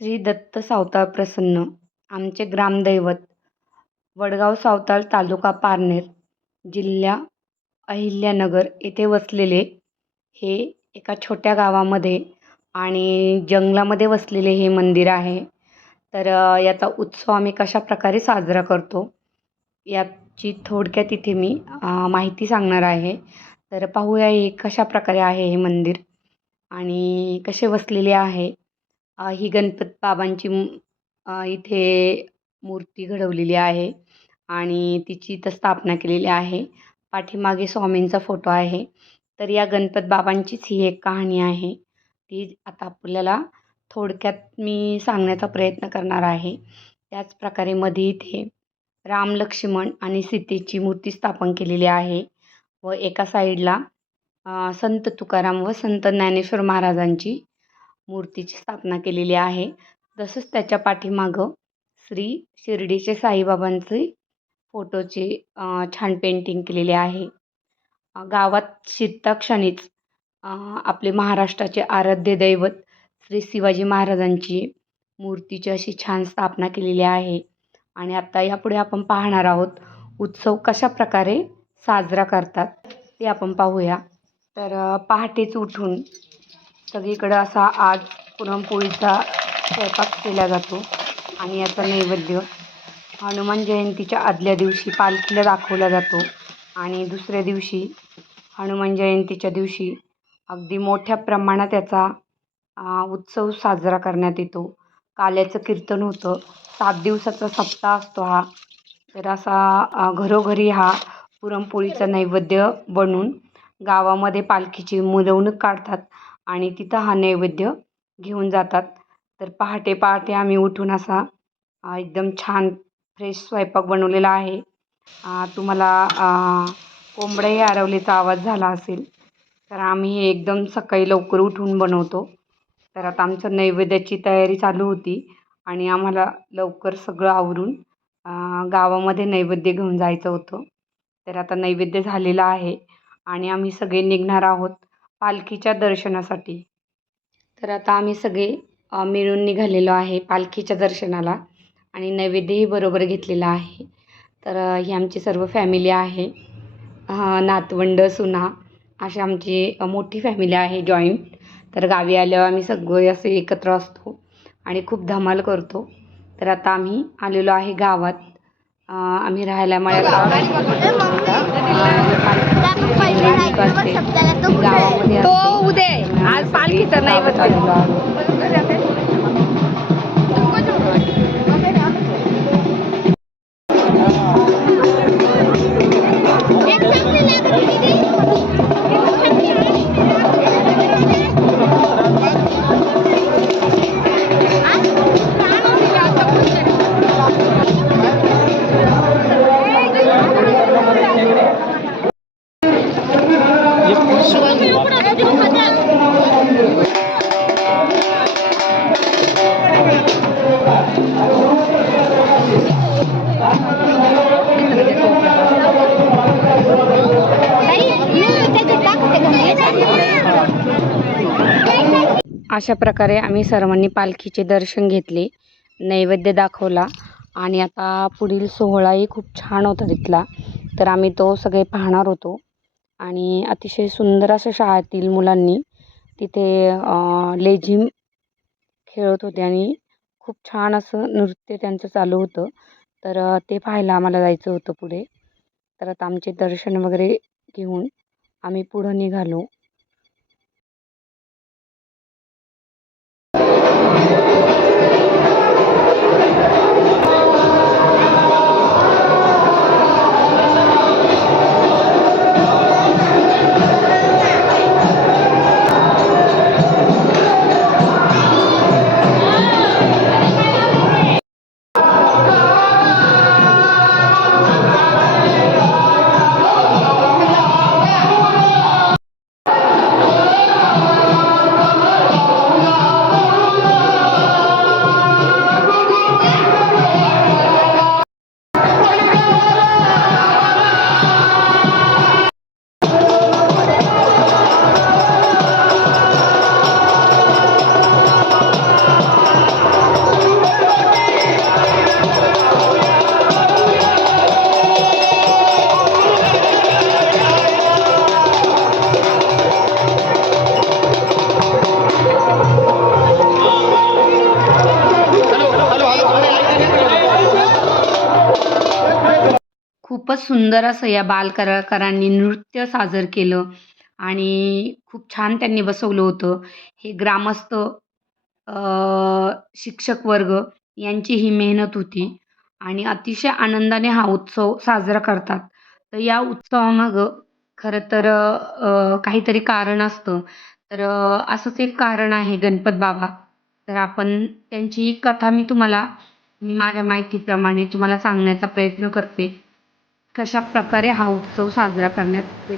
श्री दत्त सावताळ प्रसन्न. आमचे ग्रामदैवत. वडगाव सावताळ तालुका पारनेर जिल्हा अहिल्यानगर येथे वसलेले हे एका छोट्या गावामध्ये आणि जंगलामध्ये वसलेले हे मंदिर आहे. तर याचा उत्सव आम्ही कशा प्रकारे साजरा करतो याची थोडक्यात इथे मी माहिती सांगणार आहे. तर पाहूया हे कशा प्रकारे आहे हे मंदिर आणि कसे वसलेले आहे. ही गणपत बाबांची इथे मूर्ती घडवलेली आहे आणि तिची इथं स्थापना केलेली आहे. पाठीमागे स्वामींचा फोटो आहे. तर या गणपत बाबांचीच ही एक कहाणी आहे. ती आता आपल्याला थोडक्यात मी सांगण्याचा प्रयत्न करणार आहे. त्याचप्रकारे मध्ये इथे राम लक्ष्मण आणि सीतेची मूर्ती स्थापन केलेली आहे व एका साईडला संत तुकाराम व संत ज्ञानेश्वर महाराजांची मूर्तीची स्थापना केलेली आहे. तसंच त्याच्या पाठीमागं श्री शिर्डीचे साईबाबांचे फोटोचे छान पेंटिंग केलेले आहे. गावात शिरताक्षणीच आपले महाराष्ट्राचे आराध्य दैवत श्री शिवाजी महाराजांची मूर्तीची अशी छान स्थापना केलेली आहे. आणि आत्ता यापुढे आपण पाहणार आहोत उत्सव कशा प्रकारे साजरा करतात ते आपण पाहूया. तर पहाटेच उठून सगळीकडं असा आज पुरणपोळीचा स्वयंपाक केला जातो आणि याचा नैवेद्य हनुमान जयंतीच्या आदल्या दिवशी पालखीला दाखवला जातो आणि दुसऱ्या दिवशी हनुमान जयंतीच्या दिवशी अगदी मोठ्या प्रमाणात याचा उत्सव साजरा करण्यात येतो. काल्याचं कीर्तन होतं. सात दिवसाचा सप्ताह असतो हा. तर असा घरोघरी हा पुरणपोळीचा नैवेद्य बनवून गावामध्ये पालखीची मिरवणूक काढतात. आणि तिथं हा नैवेद्य घेऊन जातात. तर पहाटे पहाटे आम्ही उठून असा एकदम छान फ्रेश स्वयंपाक बनवलेला आहे. तुम्हाला कोंबड्याही आरवलीचा आवाज झाला असेल तर आम्ही हे एकदम सकाळी लवकर उठून बनवतो. तर आता आमचं नैवेद्याची तयारी चालू होती आणि आम्हाला लवकर सगळं आवरून गावामध्ये नैवेद्य घेऊन जायचं होतं. तर आता नैवेद्य झालेलं आहे आणि आम्ही सगळे निघणार आहोत. पालखीच्या दर्शनासाठी. तर आता आम्ही सगळे मिळून निघालेलो आहे पालखीच्या दर्शनाला आणि नैवेद्यही बरोबर घेतलेला आहे. तर ही आमची सर्व फॅमिली आहे. नातवंड सुना अशी आमची मोठी फॅमिली आहे जॉईंट. तर गावी आल्यावर आम्ही सगळे असे एकत्र असतो आणि खूप धमाल करतो. तर आता आम्ही आलेलो आहे गावात. आम्ही राहायला गावामध्ये तो उद्या. आज पालखीचा नाही अशा प्रकारे आम्ही सर्वांनी पालखीचे दर्शन घेतले नैवेद्य दाखवला आणि आता पुढील सोहळाही खूप छान होता तिथला. तर आम्ही तो सगळे पाहणार होतो. आणि अतिशय सुंदर असं शाळेतील मुलांनी तिथे लेझिम खेळत होते आणि खूप छान असं नृत्य त्यांचं चालू होतं. तर ते पाहायला आम्हाला जायचं होतं पुढे. तर आता आमचे दर्शन वगैरे घेऊन आम्ही पुढं निघालो. खूपच सुंदर असं या बालकलाकारांनी नृत्य सादर केलं आणि खूप छान त्यांनी बसवलं होतं. हे ग्रामस्थ शिक्षक वर्ग यांची ही मेहनत होती आणि अतिशय आनंदाने हा उत्सव साजरा करतात. तर या उत्सवामागं खरं तर काहीतरी कारण असतं. तर असंच एक कारण आहे गणपत बाबा. तर आपण त्यांची ही कथा मी तुम्हाला माझ्या माहितीप्रमाणे तुम्हाला सांगण्याचा प्रयत्न करते. कशा प्रकारे हा उत्सव साजरा करण्यात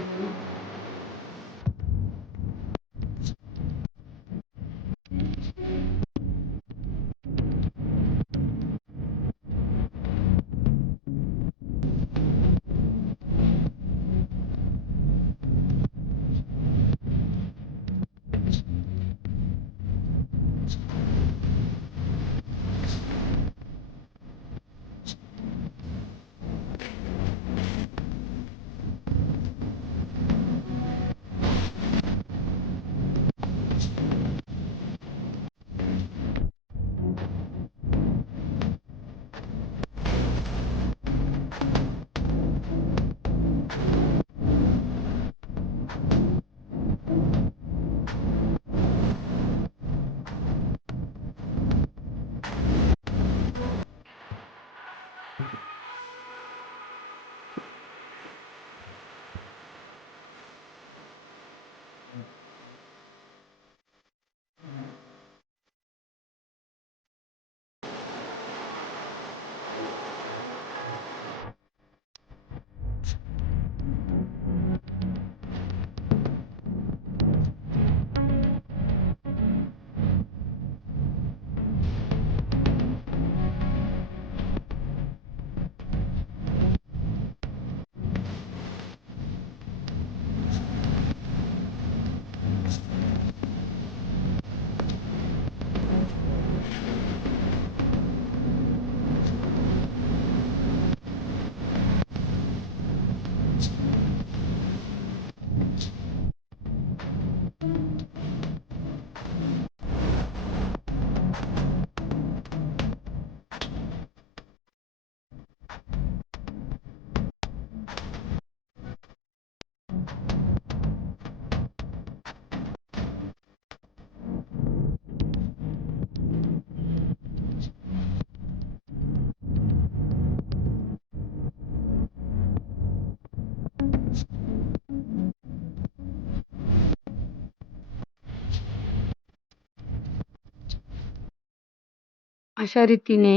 अशा रीतीने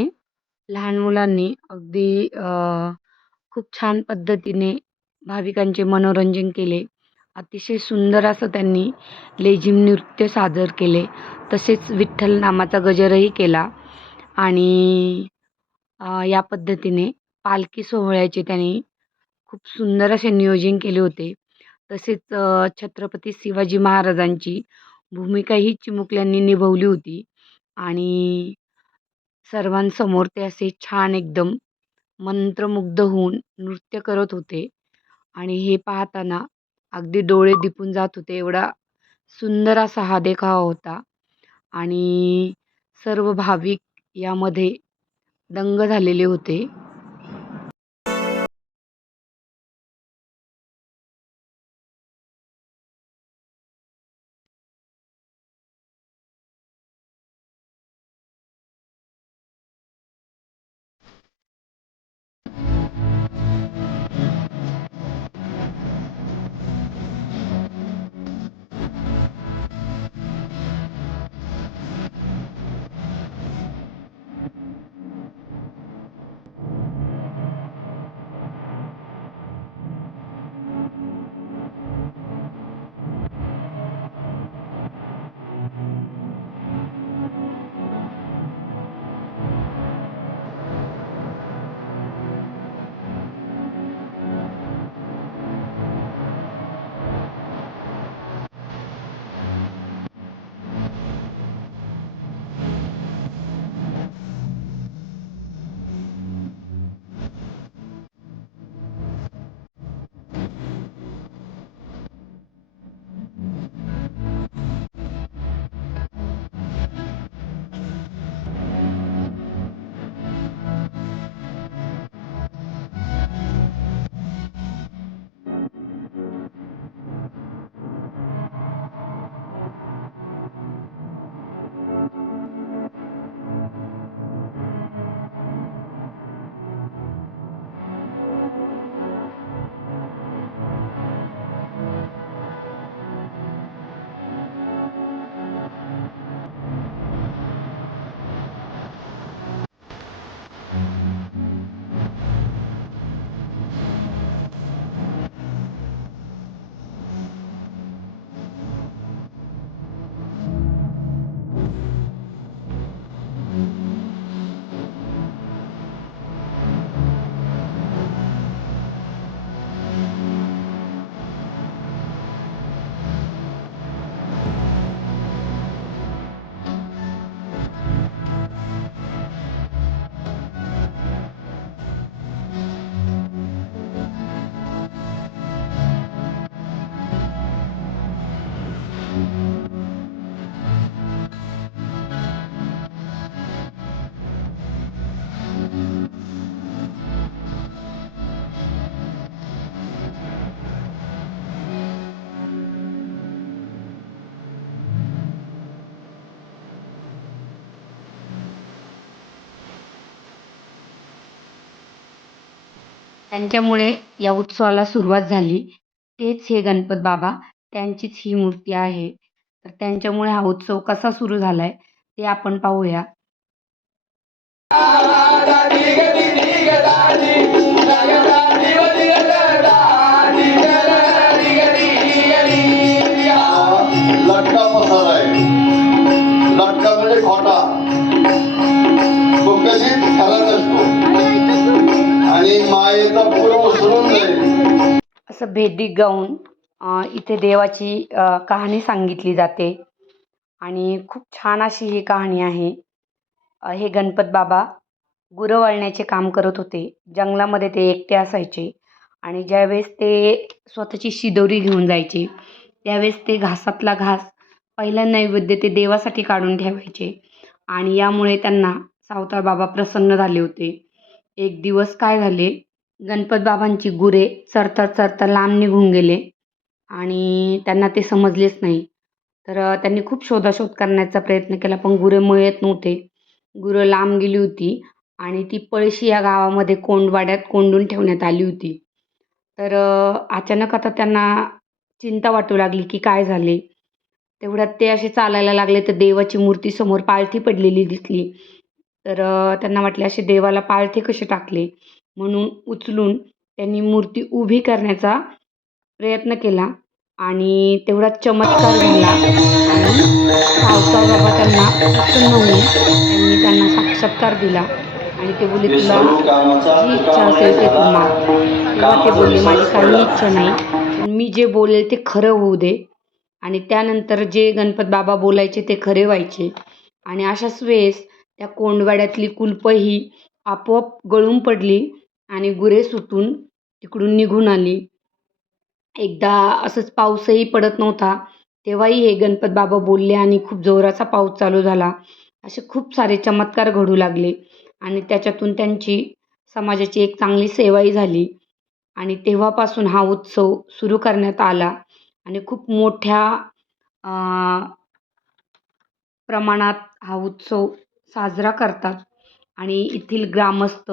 लहान मुलांनी अगदी खूप छान पद्धतीने भाविकांचे मनोरंजन केले. अतिशय सुंदर असं त्यांनी लेझिम नृत्य सादर केले. तसेच विठ्ठल नामाचा गजरही केला आणि या पद्धतीने पालखी सोहळ्याचे त्यांनी खूप सुंदर असे नियोजन केले होते. तसेच छत्रपती शिवाजी महाराजांची भूमिकाही चिमुकल्यांनी निभवली होती आणि सर्वांसमोर ते असे छान एकदम मंत्रमुग्ध होऊन नृत्य करत होते. आणि हे पाहताना अगदी डोळे दिपून जात होते. एवढा सुंदर असा हा देखावा होता. आणि सर्व भाविक यामध्ये दंग झालेले होते. त्यांच्यामुळे या उत्सवाला सुरुवात झाली. तेच हे गणपत बाबा त्यांचीच ही मूर्ती आहे. तर त्यांच्यामुळे हा उत्सव कसा सुरू झालाय ते आपण पाहूया. म्हणजे खोटा. तो कधीच खरा नसतो आणि मायेचा जाईल असं भेदी गाऊन इथे देवाची कहाणी सांगितली जाते. आणि खूप छान अशी ही कहाणी आहे. हे गणपत बाबा गुरं वळण्याचे काम करत होते. जंगलामध्ये ते एकटे असायचे. आणि ज्यावेळेस ते स्वतःची शिदोरी घेऊन जायचे त्यावेळेस ते घासातला घास पहिला नैवेद्य ते देवासाठी काढून ठेवायचे. आणि यामुळे त्यांना सावताळ बाबा प्रसन्न झाले होते. एक दिवस काय झाले? गणपत बाबांची गुरे चरता चरता लांब निघून गेले आणि त्यांना ते समजलेच नाही. तर त्यांनी खूप शोधाशोध करण्याचा प्रयत्न केला पण गुरे मिळत नव्हते. गुरं लांब गेली होती आणि ती पळशी या गावामध्ये कोंडवाड्यात कोंडून ठेवण्यात आली होती. तर अचानक आता त्यांना चिंता वाटू लागली की काय झाले? तेवढ्यात ते असे चालायला लागले तर देवाची मूर्ती समोर पालथी पडलेली दिसली. तर त्यांना वाटले असे देवाला पालथे कसे टाकले? म्हणून उचलून त्यांनी मूर्ती उभी करण्याचा प्रयत्न केला आणि तेवढा चमत्कार झाला आणि सावकार बाबा त्यांना प्रसन्न होऊन त्यांनी त्यांना साक्षात्कार दिला आणि ते बोलले तुला जी इच्छा असेल ते तू माग तेव्हा ते बोलले माझी काही इच्छा नाही मी जे बोलेल ते खरं होऊ दे. आणि त्यानंतर जे गणपत बाबा बोलायचे ते खरे व्हायचे. आणि अशाच वेळेस त्या कोंडवाड्यातली कुलपंही आपोआप गळून पडली आणि गुरे सुटून तिकडून निघून आली. एकदा असंच पाऊसही पडत नव्हता तेव्हाही हे गणपत बाबा बोलले आणि खूप जोराचा पाऊस चालू झाला. असे खूप सारे चमत्कार घडू लागले आणि त्याच्यातून त्यांची समाजाची एक चांगली सेवाही झाली. आणि तेव्हापासून हा उत्सव सुरू करण्यात आला आणि खूप मोठ्या प्रमाणात हा उत्सव साजरा करतात. आणि येथील ग्रामस्थ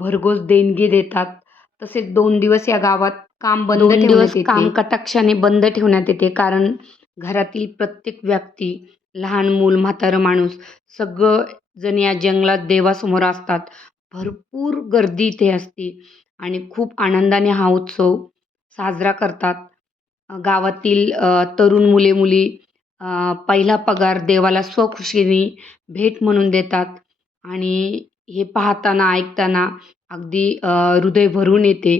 भरघोस देणगी देतात. तसेच दोन दिवस या गावात काम बंद दिवस. काम कटाक्षाने बंद ठेवण्यात येते. कारण घरातील प्रत्येक व्यक्ती लहान मूल म्हातारं माणूस सगळं जण या जंगलात देवासमोर असतात. भरपूर गर्दी इथे असते. आणि खूप आनंदाने हा उत्सव साजरा करतात. गावातील तरुण मुले मुली पहिला पगार देवाला स्वखुशीने भेट म्हणून देतात. आणि हे पाहताना ऐकताना अगदी हृदय भरून येते.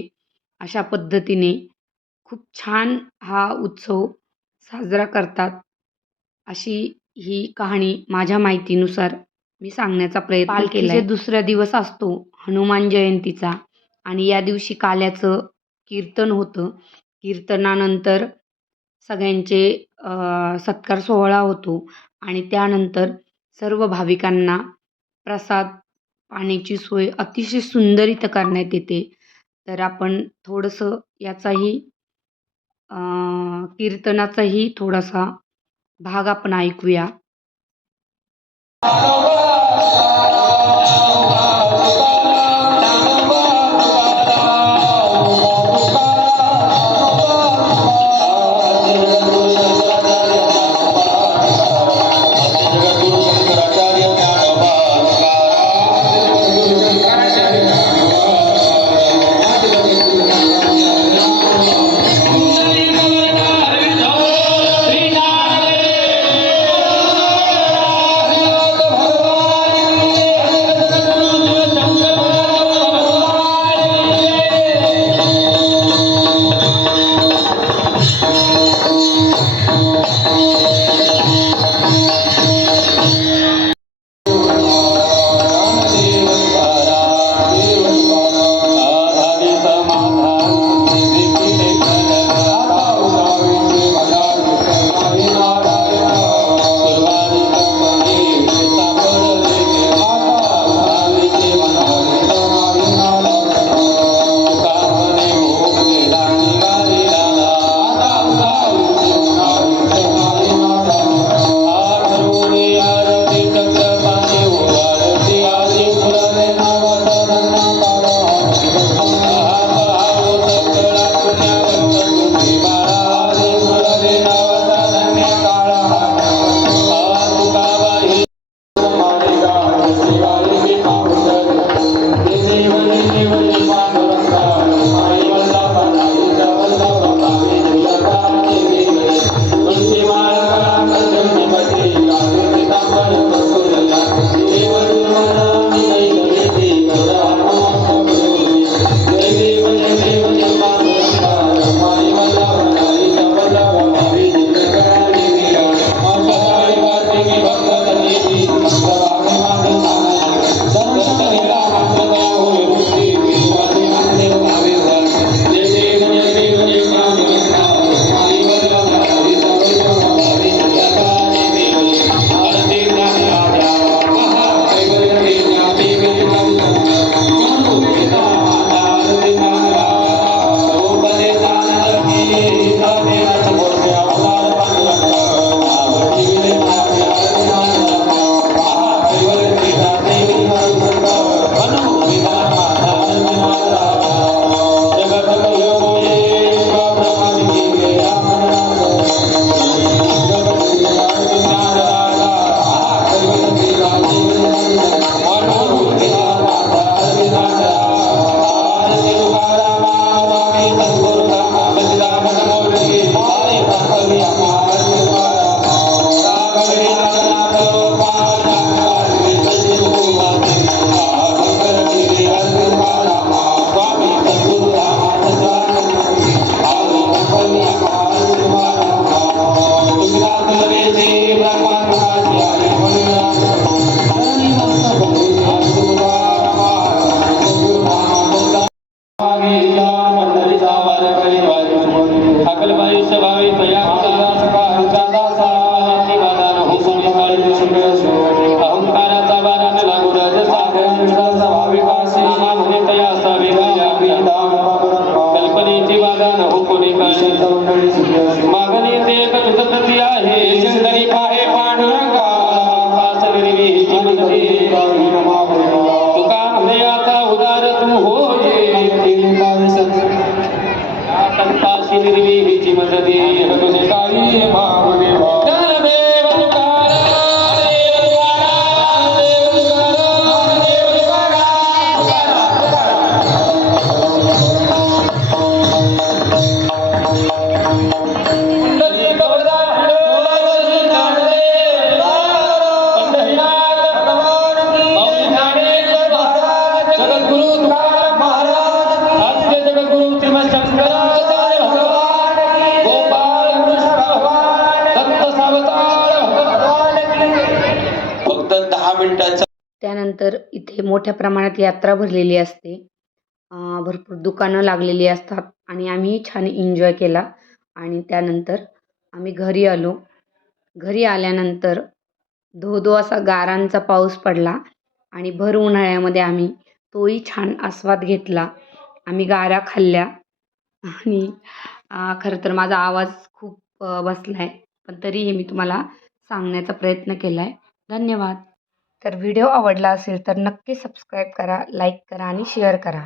अशा पद्धतीने खूप छान हा उत्सव साजरा करतात. अशी ही कहाणी माझ्या माहितीनुसार मी सांगण्याचा प्रयत्न केला दुसरा दिवस असतो हनुमान जयंतीचा. आणि या दिवशी काल्याचं कीर्तन होतं. कीर्तनानंतर सगळ्यांचे सत्कार सोहळा होतो आणि त्यानंतर सर्व भाविकांना प्रसाद पाण्याची सोय अतिशय सुंदर इथं करण्यात येते. तर आपण थोडंसं याचाही कीर्तनाचाही थोडासा भाग आपण ऐकूया. त्यानंतर इथे मोठ्या प्रमाणात यात्रा भरलेली असते. भरपूर दुकानं लागलेली असतात आणि आम्ही छान एन्जॉय केला. आणि त्यानंतर आम्ही घरी आलो. घरी आल्यानंतर धो धो असा गारांचा पाऊस पडला आणि भर उन्हाळ्यामध्ये आम्ही तोही छान आस्वाद घेतला. आम्ही गारा खाल्ल्या आणि खरं तर माझा आवाज खूप बसला आहे पण तरीही मी तुम्हाला सांगण्याचा प्रयत्न केला आहे धन्यवाद. तर व्हिडिओ आवडला असेल तर नक्की सबस्क्राईब करा लाईक करा आणि शेअर करा.